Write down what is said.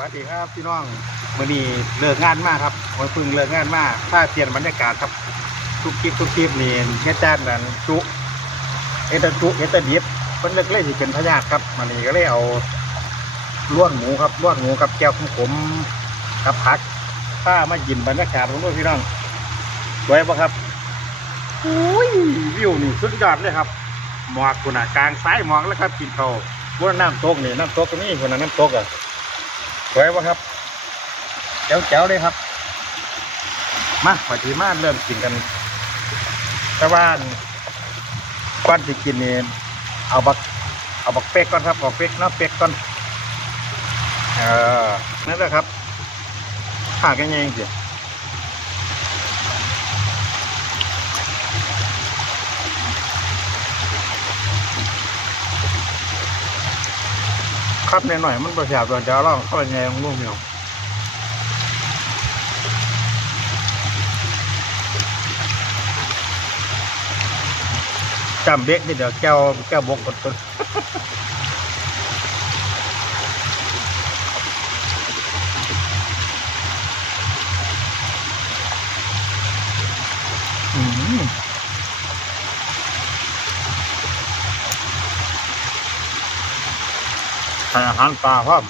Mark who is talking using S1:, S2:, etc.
S1: วัสดีครับพี่น้องมื่อนี้เลิกงานมากครับวันพึ่งเลิกงานมากถ้าเปลี่ยนบรรยากาศครับทุกคลิปทุกคลิปนี่เฮ็ดด้านนั้นจุเอตจุเอตดิบเพิ่นเลิกเล่สิเป็นพยาธิครับมันนี้ก็เลยเอาล้วนหมูครับล้วนหมูกับแก้วขมๆกับผักถ้ามากินบรรยากาศของพวกพี่น้องสวยปะครับอุ้ยวิวนี่สุดยอดเลยครับหมอกคุณน่ะกลางซ้ายหมอกแล้วครับกินเขาวบนน้ำตกนี่น้ำตกตรงนี้คนน่ะน้ำตกอะ สวยปะครับแจ๋วแจ๋วเลยครับ มาปฏิมาเริ่มกินกันแต่ว่านก้อนจะกินนี่เอาบักเอาบักเป็กก่อนครับบักเป็กเนาะเป็กก่อนเออนั่นแหละครับหากันยังไงสิ ครับหน่อยๆมันประสาทตัวจะร้องเข้าไปไงของลูกเหมียวจำเบ็กนี่เดี๋ยวแก้วแก้วบกกดต้น ให้อาหารปลาพร้อม